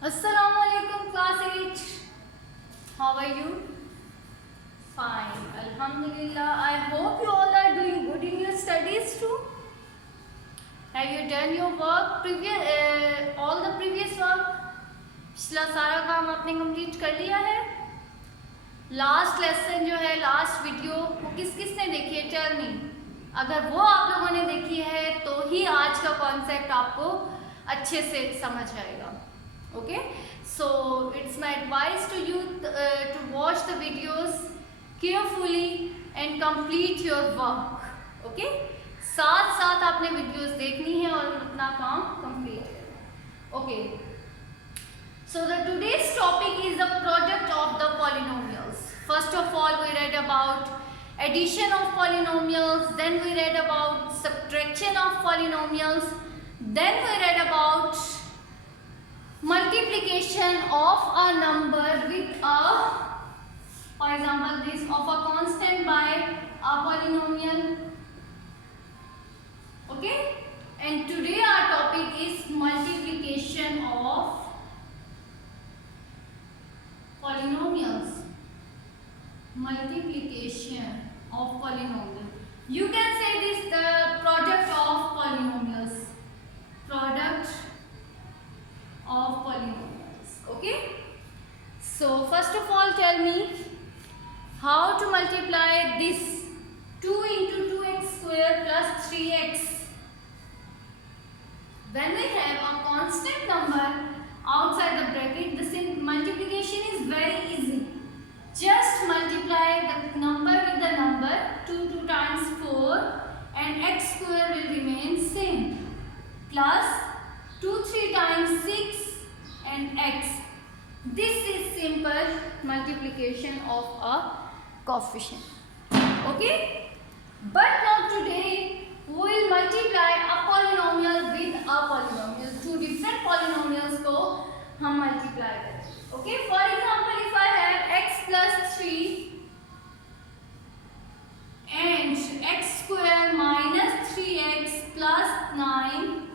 Assalamualaikum class 8. How are you? Fine. Alhamdulillah. I hope you all are doing good in your studies too. Have you done your work? All the previous work? पिछला सारा काम आपने complete कर लिया है? Last lesson जो है, last video, वो किस किस ने देखी है? Tell me. अगर वो आप लोगों ने देखी है तो ही आज का कॉन्सेप्ट आपको अच्छे से समझ आएगा. Okay, so it's my advice to you to watch the videos carefully and complete your work. Okay, साथ साथ आपने वीडियोस देखनी है और अपना काम कंप्लीट करना. Okay, so the today's topic is the product of the polynomials. First of all, we read about addition of polynomials, then we read about subtraction of polynomials, then we read about multiplication of a number with a, for example, this of a constant by a polynomial. Okay, and today our topic is multiplication of polynomials. Multiplication of polynomials. You can say this the product of polynomials. Product of polynomials. Okay, so first of all tell me how to multiply this 2 into 2x square plus 3x. When we have a constant number outside the bracket, the multiplication is very easy. Just multiply the number with the number. 2 times 4 and x square will remain same, plus 2 3 times 6 and x. This is simple multiplication of a coefficient. Okay, but now today we will multiply a polynomial with a polynomial. Two different polynomials को हम multiply करेंगे. Okay, for example, if I have x plus 3 and x square minus 3x plus 9,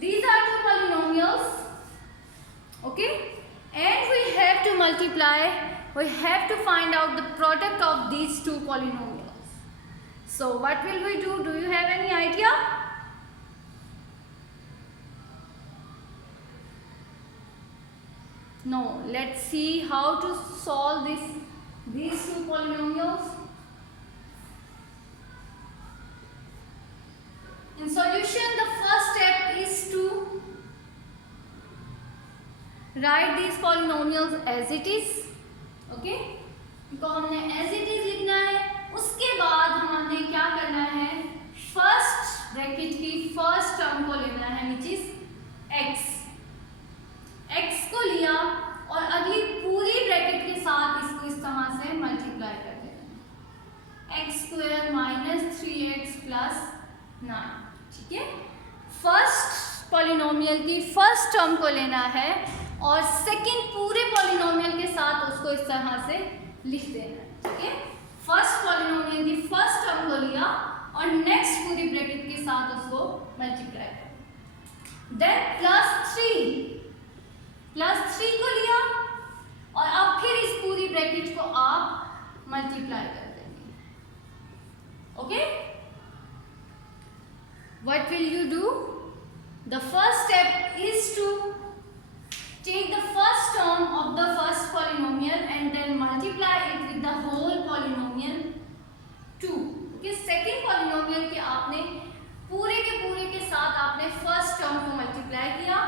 these are two polynomials. Okay, and we have to multiply, we have to find out the product of these two polynomials. So what will we do? Do you have any idea? No. Let's see how to solve these two polynomials. In solution, the first step is to write these polynomials as it is. Okay, इनको हमने as it is लिखना है. उसके बाद हमने क्या करना है? फर्स्ट ब्रैकेट की फर्स्ट टर्म को लेना है, which is x. x को लिया और अगली पूरी ब्रैकेट के साथ इसको इस तरह से मल्टीप्लाई कर देना. x square minus 3x plus 9. ठीक है, फर्स्ट पॉलिनोमियल की फर्स्ट टर्म को लेना है और सेकंड पूरे पॉलिनोमियल के साथ उसको इस तरह से लिख देना है. ठीक है, फर्स्ट पॉलिनोमियल की फर्स्ट टर्म को लिया और नेक्स्ट पूरी ब्रैकेट के साथ उसको मल्टीप्लाई कर. देन प्लस 3 को लिया और अब फिर इस पूरी ब्रैकेट को आप मल्टीप्लाई कर देंगे. Okay, what will you do? The first step is to take the first term of the first polynomial and then multiply it with the whole polynomial 2. Okay, second polynomial के आपने पूरे के साथ आपने फर्स्ट टर्म को multiply किया.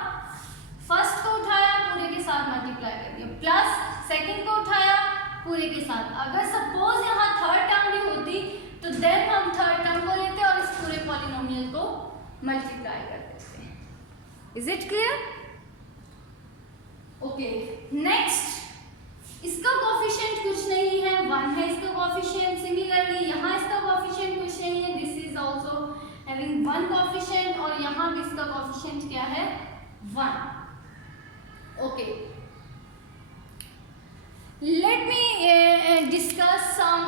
First को उठाया, पूरे के साथ मल्टीप्लाई कर दिया, प्लस सेकंड को उठाया, पूरे के साथ. अगर सपोज यहाँ थर्ड टर्म भी होती तो देन हम थर्ड टर्म को लेते और इस पूरे पॉलिनोमियल को मल्टीप्लाई कर देते हैं. Is it clear? Okay, next इसका कोफिशिएंट कुछ नहीं है, 1 है इसका कोफिशिएंट. सिमिलरली यहाँ इसका कोफिशिएंट कुछ नहीं है, this is also having 1 coefficient और यहाँ भी इसका कोफिशिएंट क्या है? 1. Okay, let me discuss some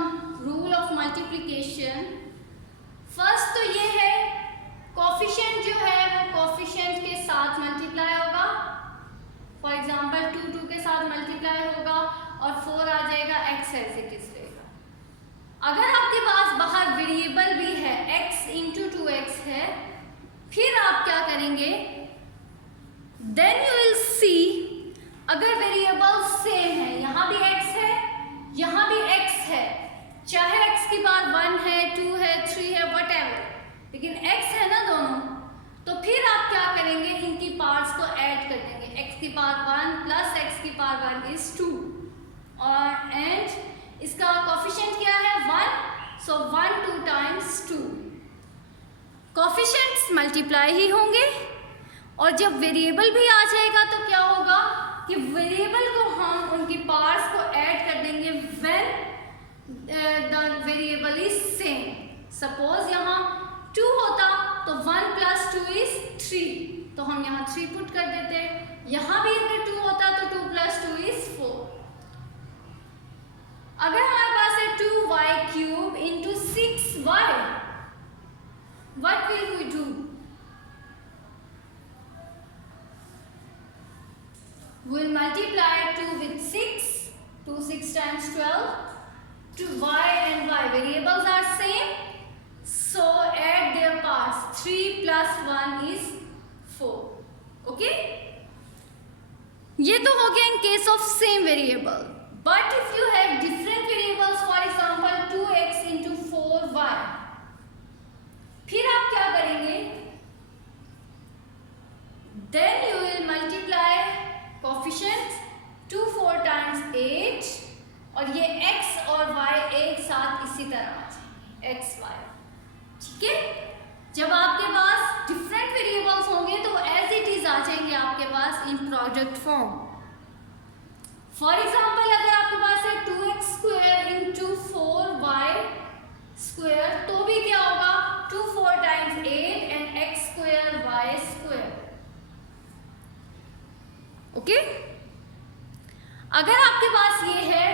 rule of multiplication. First तो ये है, कोफिशिएंट जो है वो कोफिशिएंट के साथ मल्टीप्लाई होगा. और 4 आ जाएगा, x एज इट इज रहेगा। अगर आपके पास बाहर वेरिएबल भी है, x इंटू 2x है, फिर आप क्या करेंगे, देन यू विल सी, अगर वेरिएबल सेम है, यहाँ भी x है, यहाँ भी x है, चाहे x की पावर 1 है, 2 है, 3 है, व्हाटएवर, लेकिन x है ना दोनों, तो फिर आप क्या करेंगे, इनकी पार्ट्स को ऐड कर देंगे। x की पावर 1 प्लस x की पावर 1 इज 2, और एंड इसका कोफिशिएंट क्या है, 1, सो 1 2 टाइम्स 2, कोफिशिएंट्स मल्टीप्लाई ही होंगे। और जब वेरिएबल भी आ जाएगा तो क्या होगा कि वेरिएबल को हम उनकी पार्ट्स को ऐड कर देंगे when the variable is same. Suppose यहाँ 2 होता तो 1 प्लस 2 इज 3, तो हम यहाँ 3 पुट कर देते। यहाँ भी अगर 2 होता तो 2 प्लस 2 इज 4। अगर हमारे पास है 2y cube into 6y, what will we do? We will multiply 2 with 6, 2 6 times 12, to y and y variables are same, so add their parts, 3 plus 1 is 4, okay? ये तो हो गया in case of same variable, but if you have different variables, for example 2x into 4y, फिर आप क्या करेंगे, then you will multiply coefficient 2 4 times 8, और ये x और y एक साथ इसी तरह आ जाएंगे, x y, ठीक है। जब आपके पास डिफरेंट वेरिएबल्स होंगे तो एज इट इज आ जाएंगे आपके पास इन प्रोडक्ट फॉर्म। फॉर एग्जांपल अगर आपके पास है 2x square into 4y square, तो भी क्या होगा, 2 4 times 8 and x square y square, okay. अगर आपके पास ये है,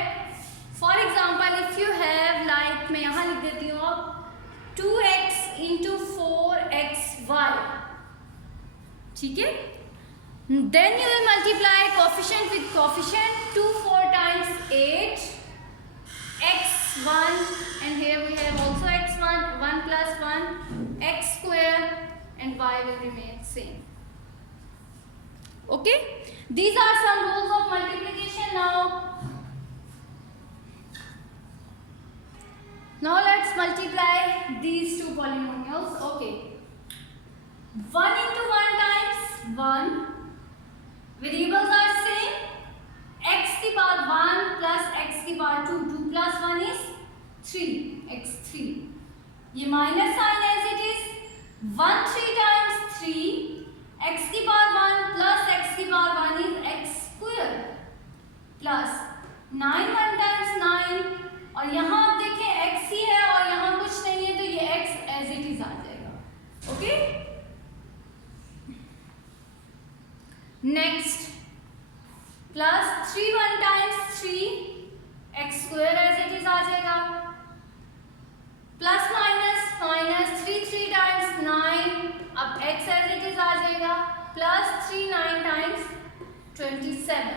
for example if you have like, मैं यहां लिख देती हूँ अब 2x इंटू 4xy, ठीक है, then you will multiply coefficient with coefficient, 2 4 times 8 x1, and here we have also x1, 1 plus 1 x square, and y will remain same, okay. These are some rules of multiplication. Now let's multiply these two polynomials, okay. 1 into 1 times 1, variables are same, x की power 1 plus x की power 2, 2 plus 1 is 3, x3, ये minus sign as it is, 1 3 times 3, x की power 1 plus x की power 1 is x square, plus 9 1 times 9, और यहाँ आप देखें x ही है और यहाँ कुछ नहीं है, तो ये x एज इट इज आ जाएगा, okay. Next, plus 3 1 times 3, x square as it is आ जाएगा, प्लस माइनस माइनस 3 3 टाइम्स 9, अब x एज इट इज आ जाएगा, प्लस 3 9 टाइम्स 27,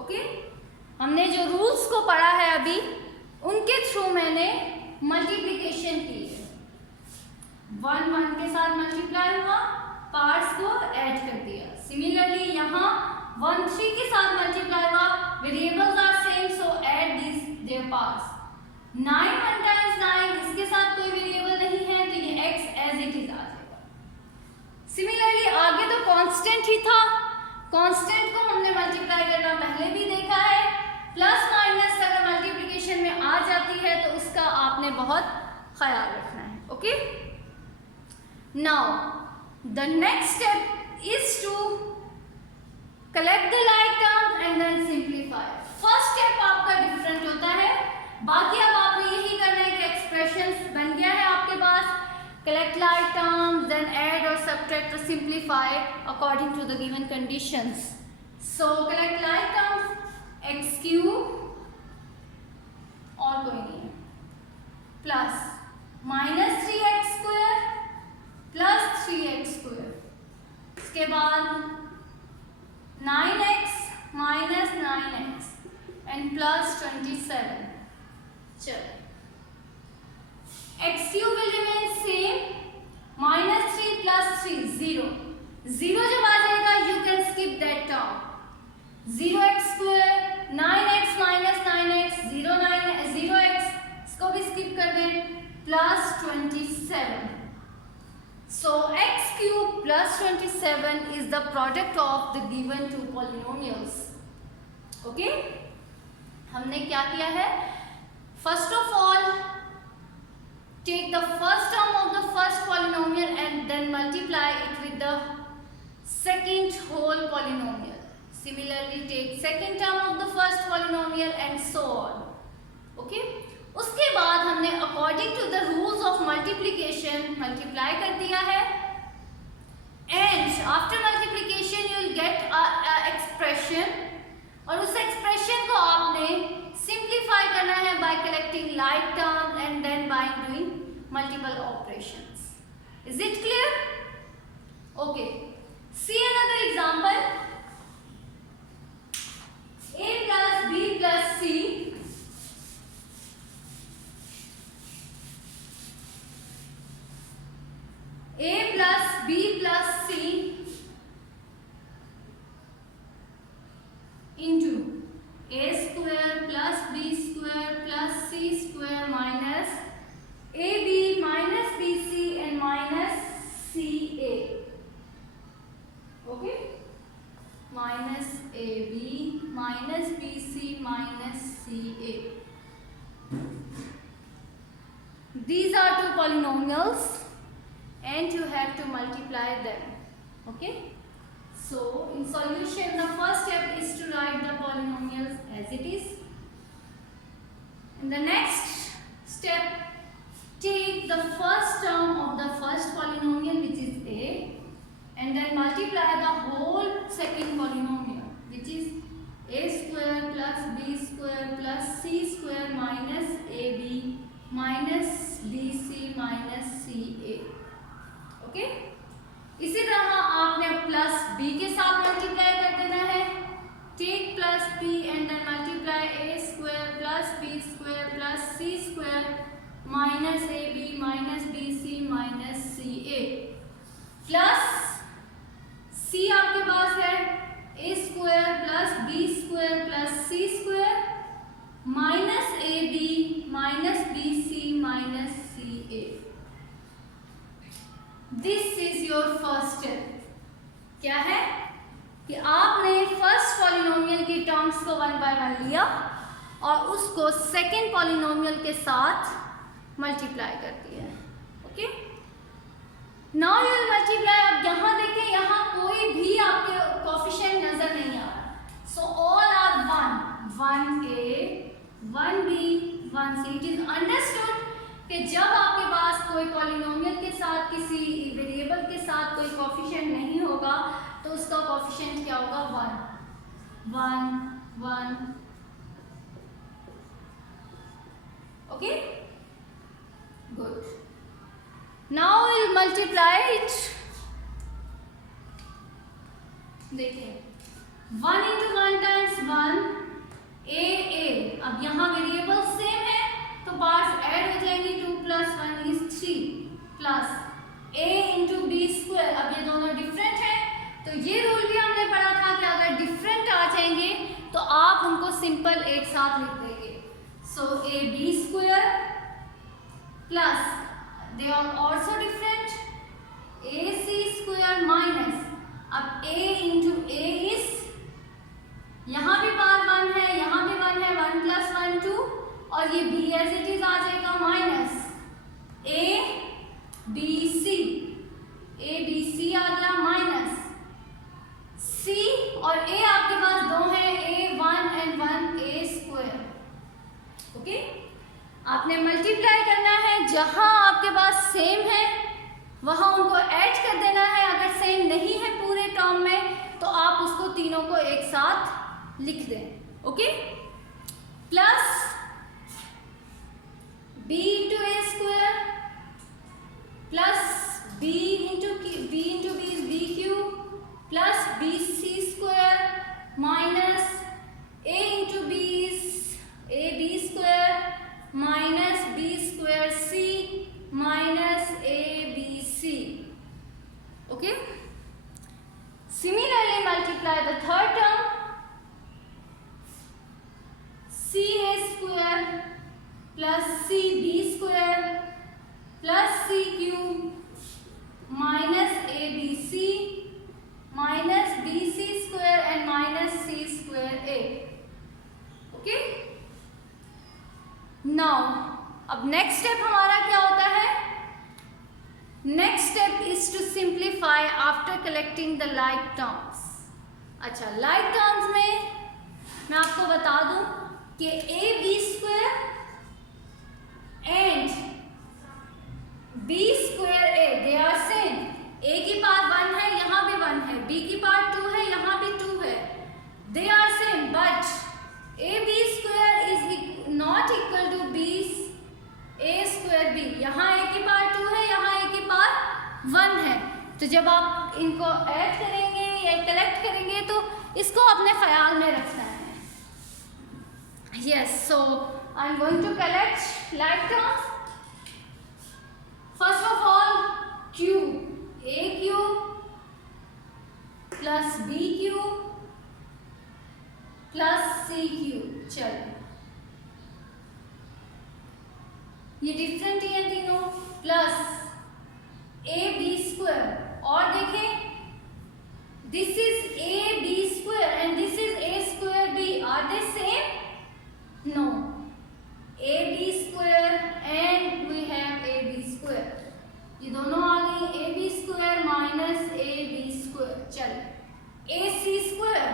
ओके। हमने जो रूल्स को पढ़ा है अभी, उनके थ्रू मैंने मल्टीप्लिकेशन की है, 1 1 के साथ मल्टीप्लाई हुआ, पार्ट्स को ऐड कर दिया। सिमिलरली यहाँ 1 3 के साथ मल्टीप्लाई हुआ, variables are same, so add this there parts. 9 1 times 9, इसके साथ कोई वेरिएबल नहीं है, तो ये x एज इट इज आ जाएगा। सिमिलरली आगे तो कांस्टेंट ही था, कांस्टेंट को हमने मल्टीप्लाई करना पहले भी देखा है, प्लस माइनस अगर मल्टीप्लिकेशन में आ जाती है तो उसका आपने बहुत ख्याल रखना है, okay. Now the next step is to collect the like terms and then simplify. First step आपका डिफरेंट होता है, बाकी अब आपने यही करना है कि एक्सप्रेशंस बन गया है आपके पास, collect like terms, then add or subtract or simplify according to the given conditions. So collect like terms, x cube और कोई नहीं है, plus minus 3x square plus 3x square, इसके बाद 9x minus 9x and plus 27. चलो, x cube will remain same. minus 3 plus 3 0. 0 जब आ जाएगा you can skip that term. 0x square 9x minus 9x 0x इसको भी skip कर दें plus 27. So x cube plus 27 is the product of the given two polynomials. Okay? हमने क्या किया है? First of all, take the first term of the first polynomial and then multiply it with the second whole polynomial. Similarly, take second term of the first polynomial and so on. Okay? उसके बाद हमने according to the rules of multiplication multiply कर दिया है, and after multiplication you will get a expression, और उस expression को आपने simplify करना है by collecting like terms and then by doing multiple operations. Is it clear? Okay. See another example. A plus B plus C A plus B plus C into A square plus B square plus C square minus AB minus BC and minus CA. Okay? Minus AB minus BC minus CA. These are two polynomials and you have to multiply them. Okay? So in solution the first step is to write the polynomials as it is. In the next step, take the first term of the first polynomial which is A and then multiply the whole second polynomial which is A square plus B square plus C square minus AB minus BC minus CA. Okay? इसी तरह आपने plus B के साथ multiply कर देना है. Take plus B and then multiply A square plus B square plus C square minus A B minus B C minus C A plus C आपके पास है A square plus B square plus C square minus A B minus B C minus C A. This is your first step. क्या है कि आपने first polynomial की terms को one by one लिया और उसको सेकेंड पॉलिनोमियल के साथ मल्टीप्लाई कर दिया. Okay, now you will multiply. अब यहाँ देखें, यहाँ कोई भी आपके कोएफिशिएंट नजर नहीं आ रहा. So all are one. 1a 1b 1c. It is understood कि जब आपके पास कोई पॉलिनोमियल के साथ किसी वेरिएबल के साथ कोई कोएफिशिएंट नहीं होगा तो उसका कोएफिशिएंट क्या होगा? 1 1 1. Okay, good. Now will multiply it. देखिए 1 into 1 times 1 a. अब यहाँ वेरिएबल सेम है तो पार्ट्स ऐड हो जाएंगे. 2 plus 1 is 3 plus a into b square. अब ये दोनों डिफरेंट हैं तो ये रूल भी हमने पढ़ा था कि अगर डिफरेंट आ जाएंगे तो आप उनको सिंपल एक साथ लिख देंगे. So a b square plus they are also different a c square minus अब a into a is, यहाँ भी पावर 1 है, यहाँ भी 1 है. 1 plus 1 2 और ये b एज इट इज आ जाएगा minus a b c. a b c आ गया माइनस c और a आपके पास दो हैं, a 1 and 1 a square. Okay, आपने मल्टीप्लाई करना है. जहां आपके पास सेम है वहां उनको ऐड कर देना है. अगर सेम नहीं है पूरे टर्म में तो आप उसको तीनों को एक साथ लिख दें. Okay, plus b into a square plus b into b is b cube plus bc square minus a into b is multiply the third term, ca square plus cb square plus c cube minus abc minus bc square and minus c square a. Okay. Now अब next step हमारा क्या होता है? Next step is to simplify after collecting the like terms. अच्छा, like terms में मैं आपको बता दूं कि A B square and B square A they are same. A की पावर 1 है, यहाँ भी 1 है, बी की पावर 2 है, यहाँ भी 2 है. They are same but A B square is not equal to B A square B. यहाँ ए की पावर 2 है, यहाँ ए की पावर 1 है. तो जब आप इनको ऐड करेंगे या कलेक्ट करेंगे तो इसको अपने ख्याल में रखना है. Yes, so I am going to collect like terms. First of all cube, A cube plus B cube plus C cube. चलो, ये डिफरेंट ही है तीनों. प्लस ए बी स्क्वायर, और देखें this is A B square and this is A square B. Are they same? No. A B square and we have A B square. ये दोनों आ गई. A B square minus A B square. चलो, A C square,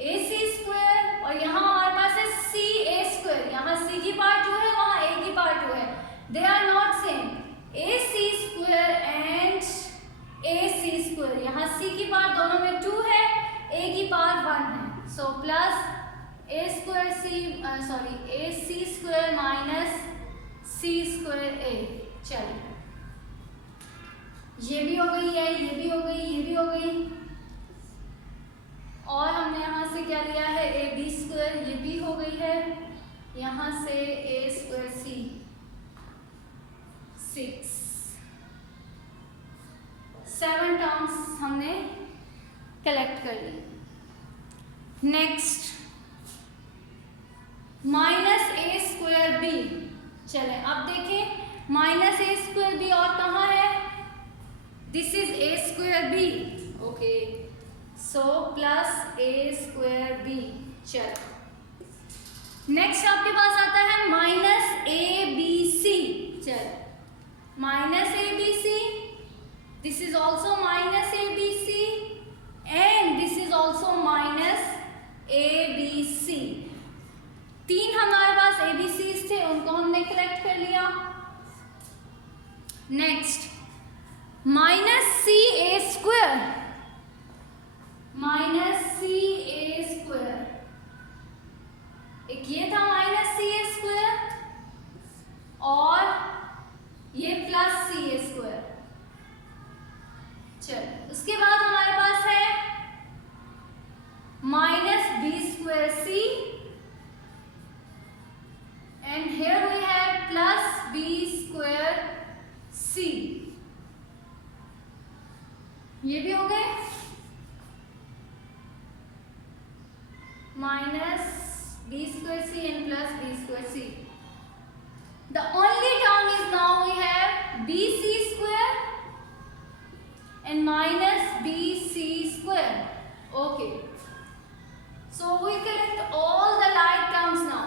A C square, और यहाँ हमारे पास है सी ए स्क्वायर. यहाँ सी की पार्ट 2 है, वहाँ ए की पार्ट 2 है. They are not same. A C square and A C square, यहाँ सी की पार्ट दोनों में 2 है, ए की पार्ट 1 है. सो plus A square C A C square minus C square ए. चलिए, ये भी हो गई है, ये भी हो गई, ये भी हो गई. और हमने यहाँ से क्या लिया है? ए बी स्क्वायर, ये भी हो गई है. यहाँ से ए स्क्वायर सी 6, 7 टर्म्स हमने कलेक्ट कर ली. नेक्स्ट माइनस ए स्क्वायर बी. चले, अब देखें माइनस ए स्क्वायर बी और कहाँ है? This is A square B. Okay, so plus A square B. चलो, नेक्स्ट आपके पास आता है माइनस ए बी सी. चलो, minus A B C, this is also minus A B C and this is also minus A B C. 3 हमारे पास ए B सी थे, उनको हमने कलेक्ट कर लिया. नेक्स्ट माइनस सी ए स्क्वायर, माइनस सी ए square. एक ये था माइनस सी ए स्क्वायर और ये प्लस सी ए स्क्वायर. चलो, उसके बाद हमारे पास है minus B square C and here we have plus B square C. ये भी हो गए. Minus b square c and plus b square c. The only term is now we have bc square and minus bc square. Okay. So we collect all the like terms now.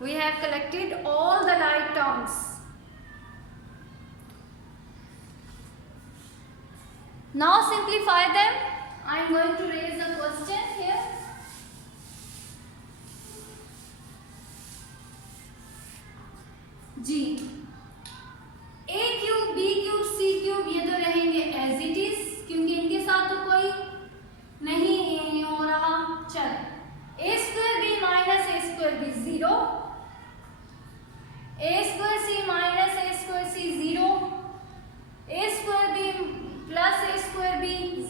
We have collected all the like terms. Now simplify them. I am going to raise a question here. जी, a cube, b cube, c cube ये तो रहेंगे as it is, क्योंकि इनके साथ तो कोई नहीं हो रहा. चल, a square b minus a square b 0, a square c minus a square c 0, a square b plus a square b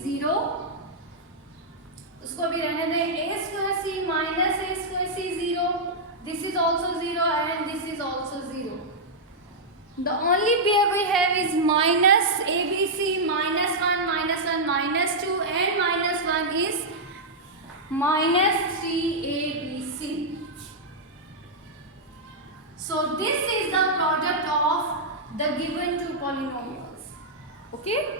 0, उसको भी रहने दें. a square c minus a square c 0, this is also 0 and this is also 0. The only pair we have is minus ABC, minus 1, minus 2, and minus 1 is minus 3ABC. So this is the product of the given two polynomials. Okay?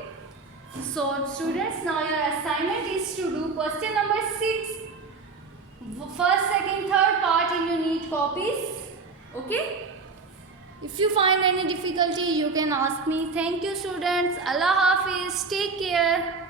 So students, now your assignment is to do question number 6. First, second, third part in your neat copies. Okay? If you find any difficulty, you can ask me. Thank you students. Allah Hafiz. Take care.